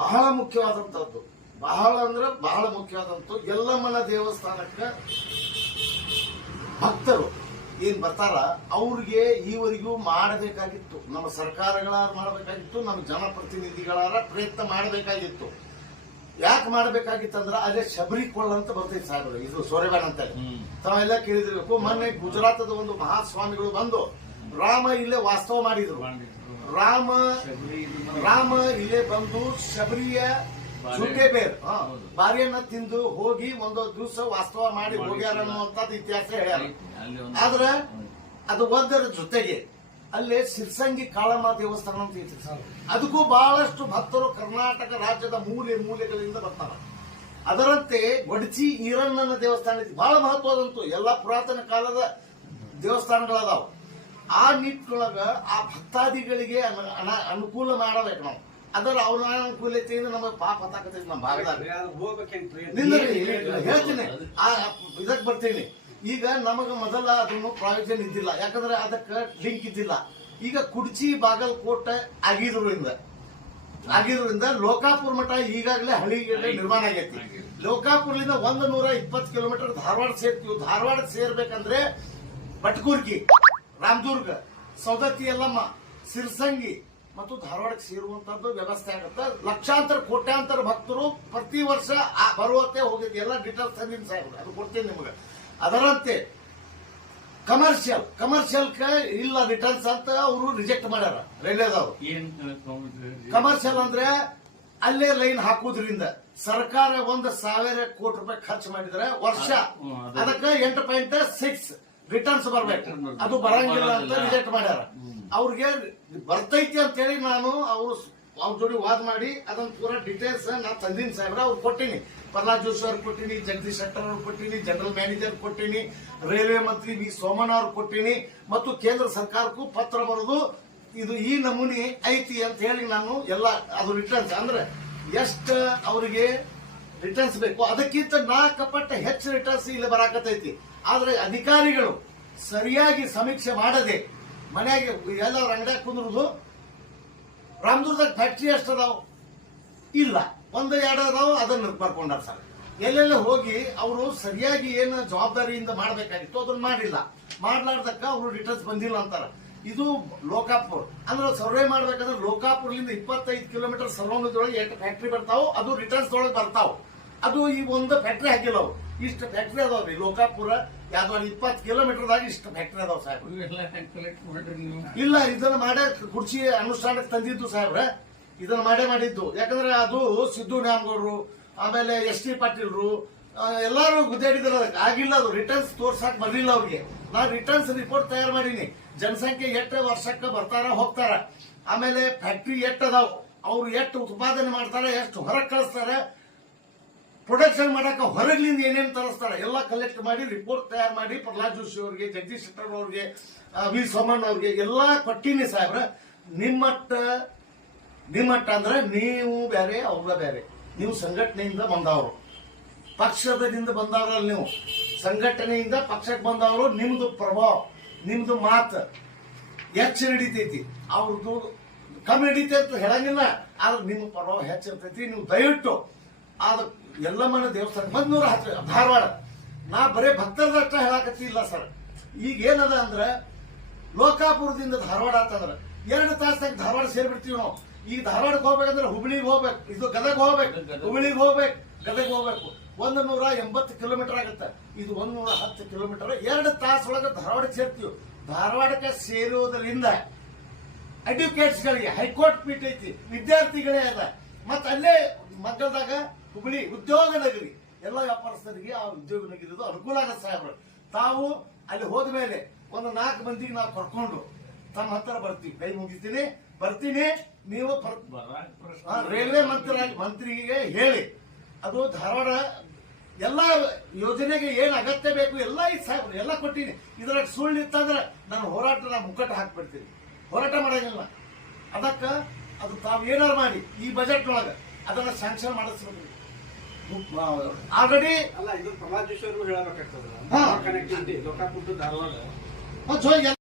ಬಹಳ ಮುಖ್ಯವಾದಂತದ್ದು ಬಹಳ ಅಂದ್ರೆ ಬಹಳ ಮುಖ್ಯವಾದಂತು ಎಲ್ಲಮ್ಮನ ದೇವಸ್ಥಾನಕ್ಕೆ ಭಕ್ತರು ಏನ್ ಬರ್ತಾರ ಅವ್ರಿಗೆ ಈವರೆಗೂ ಮಾಡಬೇಕಾಗಿತ್ತು. ನಮ್ಮ ಸರ್ಕಾರಗಳ ಮಾಡಬೇಕಾಗಿತ್ತು ನಮ್ಮ ಜನಪ್ರತಿನಿಧಿಗಳಾರ ಪ್ರಯತ್ನ ಮಾಡಬೇಕಾಗಿತ್ತು. ಯಾಕೆ ಮಾಡಬೇಕಾಗಿತ್ತಂದ್ರ ಅದೇ ಶಬರಿ ಕೊಳ್ಳ ಅಂತ ಬರ್ತೈತಿ ಸಾಗರ ಇದು ಸೋರೆಬೇಡ ಅಂತ ತಾವೆಲ್ಲ ಕೇಳಿದಿರ್ಬೇಕು ಮೊನ್ನೆ ಗುಜರಾತದ ಒಂದು ಮಹಾಸ್ವಾಮಿಗಳು ಬಂದು ರಾಮ ಇಲ್ಲೇ ವಾಸ್ತವ ಮಾಡಿದ್ರು. ರಾಮ ರಾಮ ಇಲ್ಲೇ ಬಂದು ಶಬರಿಯ ಸುಟ್ಟೆ ಬೇರ್. ಬಾರಿಯನ್ನ ತಿಂದು ಹೋಗಿ ಒಂದು ದಿವಸ ವಾಸ್ತವ ಮಾಡಿ ಹೋಗ್ಯಾರ ಅನ್ನುವಂಥದ್ದು ಇತಿಹಾಸ ಹೇಳ್ಯಾರ. ಆದ್ರ ಅದು ಒಂದರ ಜೊತೆಗೆ ಅಲ್ಲೇ ಸಿರ್ಸಂಗಿ ಕಾಳಮ್ಮ ದೇವಸ್ಥಾನ ಅಂತ ಐತಿ ಅದಕ್ಕೂ ಬಹಳಷ್ಟು ಭಕ್ತರು ಕರ್ನಾಟಕ ರಾಜ್ಯದ ಮೂಲೆ ಮೂಲೆಗಳಿಂದ ಬರ್ತಾರೆ. ಅದರಂತೆ ಗೊಡಚಿ ಈರಣ್ಣನ ದೇವಸ್ಥಾನ ಇದು ಬಹಳ ಮಹತ್ವದಂತು ಎಲ್ಲಾ ಪುರಾತನ ಕಾಲದ ದೇವಸ್ಥಾನಗಳದಾವ. ಆ ನಿಟ್ಟಿನೊಳಗ ಆ ಭಕ್ತಾದಿಗಳಿಗೆ ಅನ- ಅನ- ಅನುಕೂಲ ಮಾಡಬೇಕು ನಾವು. ಅದರ ಅವ್ರ ಅನುಕೂಲತೆಯಿಂದ ನಮಗೆ ಪಾಪ ಹತ್ತಾಕತೈತಿ ನಮ್ಮ ಭಾಗದಾಗ. ಹೇಳ್ತೀನಿ. ಆ ಇದಕ್ ಬರ್ತೀನಿ. ಈಗ ನಮಗೆ ಮೊದಲ ಅದನ್ನು ಪ್ರಾಯೋಜನ ಇದ್ದಿಲ್ಲ. ಯಾಕಂದ್ರೆ ಅದಕ್ಕೆ ಲಿಂಕ್ ಇದ್ದಿಲ್ಲ. ಈಗ ಕುಡ್ಚಿ ಬಾಗಲಕೋಟೆ ಆಗಿದ್ರಿಂದ ಆಗಿದ್ರಿಂದ ಲೋಕಾಪುರ ಮಠ ಈಗಾಗಲೇ ಹಳ್ಳಿಗೆ ನಿರ್ಮಾಣ ಆಗೈತಿ. ಲೋಕಾಪುರದಿಂದ ಒಂದು ನೂರ ಇಪ್ಪತ್ತು ಕಿಲೋಮೀಟರ್ ಧಾರವಾಡ ಸೇರ್ತೀವಿ. ಧಾರವಾಡ ಸೇರ್ಬೇಕಂದ್ರೆ ಬಟ್ಕೂರ್ಗಿ ರಾಮದುರ್ಗ ಸೌದತ್ತಿ ಯಲ್ಲಮ್ಮ ಸಿರ್ಸಂಗಿ ಮತ್ತು ಧಾರವಾಡಕ್ಕೆ ಸೇರುವಂತದ್ದು ವ್ಯವಸ್ಥೆ ಆಗುತ್ತೆ. ಲಕ್ಷಾಂತರ ಕೋಟ್ಯಾಂತರ ಭಕ್ತರು ಪ್ರತಿ ವರ್ಷ ಆ ಬರುವತ್ತೆ ಹೋಗಿದ್ದು ಎಲ್ಲ ಡೀಟೇಲ್ಸ್ ತಂದಿನ ಸಾಹೇಬ್ರೆ ಅದು ಕೊಡ್ತೀನಿ ನಿಮಗೆ. ಅದರಂತೆ ಕಮರ್ಷಿಯಲ್ ಕಮರ್ಷಿಯಲ್ ಇಲ್ಲ ರಿಟರ್ನ್ಸ್ ಅಂತ ಅವರು ರಿಜೆಕ್ಟ್ ಮಾಡ್ಯಾರ ರೈಲ್ವೇದವರು ಕಮರ್ಷಿಯಲ್ ಅಂದ್ರೆ ಅಲ್ಲೇ ಲೈನ್ ಹಾಕುವುದ್ರಿಂದ ಸರ್ಕಾರ ಒಂದು ಸಾವಿರ ಕೋಟಿ ರೂಪಾಯಿ ಖರ್ಚು ಮಾಡಿದ್ರೆ ವರ್ಷ. ಅದಕ್ಕೆ ಎಂಟು ಪಾಯಿಂಟ್ ಸಿಕ್ಸ್ ರಿಟರ್ನ್ಸ್ ಬರ್ಬೇಕು. ಅದು ಬರಂಗಿಲ್ಲ ಅಂತ. ರಿಜೆಕ್ಟ್ ಮಾಡ್ಯಾರ. ಅವ್ರಿಗೆ ಬರ್ತೈತಿ ಅಂತ ಹೇಳಿ ನಾನು ಅವರು ಅವ್ರ ಜೋಡಿ ವಾದ ಮಾಡಿ ಅದನ್ನ ಪೂರ ಡೀಟೇಲ್ಸ್ ನಾ ತಂದಿನ ಸಾಹೇಬ್ರ ಅವ್ರು ಕೊಟ್ಟಿನಿ. ಪ್ರಹ್ಲಾದ್ ಜೋಶಿ ಅವ್ರು ಕೊಟ್ಟಿನಿ ಜಗದೀಶ್ ಶೆಟ್ಟರ್ ಅವ್ರು ಕೊಟ್ಟಿನಿ ಜನರಲ್ ಮ್ಯಾನೇಜರ್ ಕೊಟ್ಟಿನಿ ರೈಲ್ವೆ ಮಂತ್ರಿ ವಿ ಸೋಮಣ್ಣ ಅವ್ರು ಕೊಟ್ಟಿನಿ ಮತ್ತು ಕೇಂದ್ರ ಸರ್ಕಾರಕ್ಕೂ ಪತ್ರ ಬರೆದು ಇದು ಈ ನಮೂನಿ ಐತಿ ಅಂತ ಹೇಳಿ ನಾನು ಎಲ್ಲ ಅದು ರಿಟರ್ನ್ಸ್ ಅಂದ್ರೆ ಎಷ್ಟು ಅವರಿಗೆ ರಿಟರ್ನ್ಸ್ ಬೇಕು ಅದಕ್ಕಿಂತ ನಾಲ್ಕು ಪಟ್ಟ ಹೆಚ್ಚು ರಿಟರ್ನ್ಸ್ ಇಲ್ಲಿ ಬರಾಕತೈತಿ ಆದ್ರೆ ಅಧಿಕಾರಿಗಳು ಸರಿಯಾಗಿ ಸಮೀಕ್ಷೆ ಮಾಡದೆ ಮನೆಯಾಗೆ ಎಲ್ಲರ ಅಂಗಡಿಯಾಗ ಕುಂದ್ರದು ರಾಮದುರ್ಗದಾಗ ಫ್ಯಾಕ್ಟ್ರಿ ಎಷ್ಟು ಅದಾವ. ಇಲ್ಲ, ಒಂದು, ಎರಡು ಅದಾವ, ಅದನ್ನ ಬರ್ಕೊಂಡಾರ ಸರ್ ಎಲ್ಲೆಲ್ಲ ಹೋಗಿ ಅವರು ಸರಿಯಾಗಿ ಏನು ಜವಾಬ್ದಾರಿಯಿಂದ ಮಾಡಬೇಕಾಗಿತ್ತು, ಅದನ್ನ ಮಾಡಿಲ್ಲ. ಮಾಡ್ಲಾರ್ದಕ್ಕ ಅವರು ರಿಟರ್ನ್ಸ್ ಬಂದಿಲ್ಲ ಅಂತಾರ. ಇದು ಲೋಕಾಪುರ್. ಅಂದ್ರೆ ಸರ್ವೆ ಮಾಡ್ಬೇಕಂದ್ರೆ ಲೋಕಾಪುರ್ಲಿಂದ ಇಪ್ಪತ್ತೈದು ಕಿಲೋಮೀಟರ್ ಸರೌಂಡದೊಳಗೆ ಎಷ್ಟು ಫ್ಯಾಕ್ಟ್ರಿ ಬರ್ತಾವ ಅದು ರಿಟರ್ನ್ಸ್ ಒಳಗೆ ಬರ್ತಾವ. ಅದು ಈ ಒಂದು ಫ್ಯಾಕ್ಟ್ರಿ ಹಾಕಿಲ್ಲ ಇಷ್ಟು ಫ್ಯಾಕ್ಟ್ರಿ ಅದಾವ್ರಿ ಲೋಕಾಪುರ ಯಾವ್ದು ಇಪ್ಪತ್ತು ಕಿಲೋಮೀಟರ್ದಾಗ ಇಷ್ಟು ಫ್ಯಾಕ್ಟ್ರಿ ಅದಾವ ಸಾಹೇಬ್ ಇಲ್ಲ ಇದನ್ನ ಮಾಡೇ ಕುರ್ಚಿ ಅನುಷ್ಠಾನಕ್ಕೆ ತಂದಿದ್ದು ಸಾಹೇಬ್ರ. ಇದನ್ನ ಮಾಡೇ ಮಾಡಿದ್ದು. ಯಾಕಂದ್ರೆ ಅದು ಸಿದ್ದು ನ್ಯಾಮಗೌಡರು ಆಮೇಲೆ ಎಸ್ ಟಿ ಪಾಟೀಲ್ರು ಎಲ್ಲಾರು ಗುದ್ದಾಡಿದಾರೆ ಅದಕ್ಕೆ ಆಗಿಲ್ಲ ಅದು. ರಿಟರ್ನ್ಸ್ ತೋರ್ಸಕ್ ಬರಲಿಲ್ಲ ಅವ್ರಿಗೆ. ನಾನು ರಿಟರ್ನ್ಸ್ ರಿಪೋರ್ಟ್ ತಯಾರು ಮಾಡೀನಿ. ಜನಸಂಖ್ಯೆ ಎಷ್ಟು ವರ್ಷಕ್ಕೆ ಬರ್ತಾರ ಹೋಗ್ತಾರ? ಆಮೇಲೆ ಫ್ಯಾಕ್ಟ್ರಿ ಎಷ್ಟು ಅದಾವ ಅವ್ರು ಎಷ್ಟು ಉತ್ಪಾದನೆ ಮಾಡ್ತಾರೆ, ಎಷ್ಟು ಹೊರಗೆ ಕಳಿಸ್ತಾರೆ? ಪ್ರೊಡಕ್ಷನ್ ಮಾಡಕ ಹೊರಗಿನಿಂದ ಏನೇನು ತರಿಸ್ತಾರೆ? ಎಲ್ಲ ಕಲೆಕ್ಟ್ ಮಾಡಿ ರಿಪೋರ್ಟ್ ತಯಾರು ಮಾಡಿ ಪ್ರಹ್ಲಾದ್ ಜೋಶಿ ಅವ್ರಿಗೆ, ಜಗದೀಶ್ ಶೆಟ್ಟರ್ ಅವ್ರಿಗೆ ವಿ ಸೋಮಣ್ಣ ಅವ್ರಿಗೆ ಎಲ್ಲ ಕೊಟ್ಟಿನಿ ಸಾಹೇಬ್ರ. ನಿಮ್ಮಟ್ಟ ನಿಮ್ಮಟ್ಟ ಅಂದ್ರೆ ನೀವು ಬೇರೆ, ಅವ್ರ ಬೇರೆ. ನೀವು ಸಂಘಟನೆಯಿಂದ ಬಂದವರು. ಪಕ್ಷದಿಂದ ಬಂದವರಲ್ಲ ನೀವು. ಸಂಘಟನೆಯಿಂದ ಪಕ್ಷಕ್ಕೆ ಬಂದವರು, ನಿಮ್ದು ಪ್ರಭಾವ, ನಿಮ್ದು ಮಾತು ಹೆಚ್ಚು ನಡೀತೈತಿ. ಅವ್ರದ್ದು ಕಮ್ಮಿ ನಡೀತೈತೆ ಅಂತ ಹೇಳಂಗಿಲ್ಲ, ಆದ್ರೆ ನಿಮ್ಮ ಪ್ರಭಾವ ಹೆಚ್ಚಿರ್ತೈತಿ ನೀವು ದಯವಿಟ್ಟು ಆದ ಎಲ್ಲಮ್ಮನ ದೇವಸ್ಥಾನ ಬಂದೂರ ಹತ್ತು ಧಾರವಾಡ. ನಾ ಬರೇ ಭಕ್ತರದಷ್ಟ ಹೇಳಕತ್ತಿಲ್ಲ ಸರ್ ಈಗ ಏನದ ಅಂದ್ರೆ, ಲೋಕಾಪುರದಿಂದ ಧಾರವಾಡ ಅಂತಂದ್ರೆ ಎರಡು ತಾಸಾಗ ಧಾರವಾಡ ಸೇರ್ಬಿಡ್ತೀವಿ ನಾವು. ಈಗ ಧಾರವಾಡಕ್ಕೆ ಹೋಗ್ಬೇಕಂದ್ರೆ ಹುಬ್ಳಿಗೆ ಹೋಗ್ಬೇಕು, ಇದು ಗದಗ ಹೋಗ್ಬೇಕು, ಹುಬ್ಳಿಗೆ ಹೋಗ್ಬೇಕು, ಗದಗ ಹೋಗ್ಬೇಕು. ಒಂದು ನೂರ ಎಂಬತ್ತು ಕಿಲೋಮೀಟರ್ ಆಗುತ್ತೆ. ಇದು ಒಂದು ನೂರ ಹತ್ತು ಕಿಲೋಮೀಟರ್. ಎರಡು ತಾಸೊಳಗೆ ಧಾರವಾಡಕ್ಕೆ ಸೇರ್ತೀವಿ. ಧಾರವಾಡಕ್ಕೆ ಸೇರುವುದರಿಂದ ಅಡ್ವೊಕೇಟ್ಸ್ ಗಳಿಗೆ ಹೈಕೋರ್ಟ್ ಪೀಠ ಐತಿ ವಿದ್ಯಾರ್ಥಿಗಳೇ ಅದ. ಮತ್ತೆ ಅಲ್ಲೇ ಮಕ್ಕಳದಾಗ ಹುಬ್ಳಿ ಉದ್ಯೋಗ ನಗರಿ. ಎಲ್ಲ ವ್ಯಾಪಾರಸ್ಥರಿಗೆ ಆ ಉದ್ಯೋಗ ನಗರಿದು ಅನುಕೂಲ ಆಗತ್ತೆ ಸಾಹೇಬ್ರು. ತಾವು ಅಲ್ಲಿ ಹೋದ್ಮೇಲೆ ಒಂದು ನಾಲ್ಕು ಮಂದಿಗೆ ನಾವು ಕರ್ಕೊಂಡು ತಮ್ಮ ಹತ್ರ ಬರ್ತೀವಿ. ಕೈ ಮುಗಿತೀನಿ ಬರ್ತೀನಿ. ನೀವು ರೈಲ್ವೆ ಮಂತ್ರಿ ಮಂತ್ರಿಗೆ ಹೇಳಿ. ಅದು ಧಾರವಾಡ ಎಲ್ಲ ಯೋಜನೆಗೆ ಏನ್ ಅಗತ್ಯ ಬೇಕು ಎಲ್ಲ ಎಲ್ಲ ಕೊಟ್ಟಿನಿ. ಇದ್ರಾಗ ಸುಳ್ಳು ಇತ್ತಂದ್ರೆ ನಾನು ಹೋರಾಟ ನಾ ಮುಕ್ಕಟ ಹಾಕ್ಬಿಡ್ತೀನಿ. ಹೋರಾಟ ಮಾಡಂಗಿಲ್ಲ. ಅದಕ್ಕೆ ಅದು ತಾವು ಏನಾರು ಮಾಡಿ ಈ ಬಜೆಟ್ ಒಳಗ ಅದನ್ನ ಸ್ಯಾಂಕ್ಷನ್ ಮಾಡಿಸ್ಬೇಕು. ಆಲ್ರೆಡಿ ಅಲ್ಲ ಇದು ಪ್ರಹ್ಲಾದ್ ಜೋಶಿ ಅವ್ರಿಗೂ ಹೇಳಬೇಕಾಗ್ತದೆ. ಕನೆಕ್ಟಿವಿಟಿ ಲೋಕಾಪುರ ಧಾರವಾಡ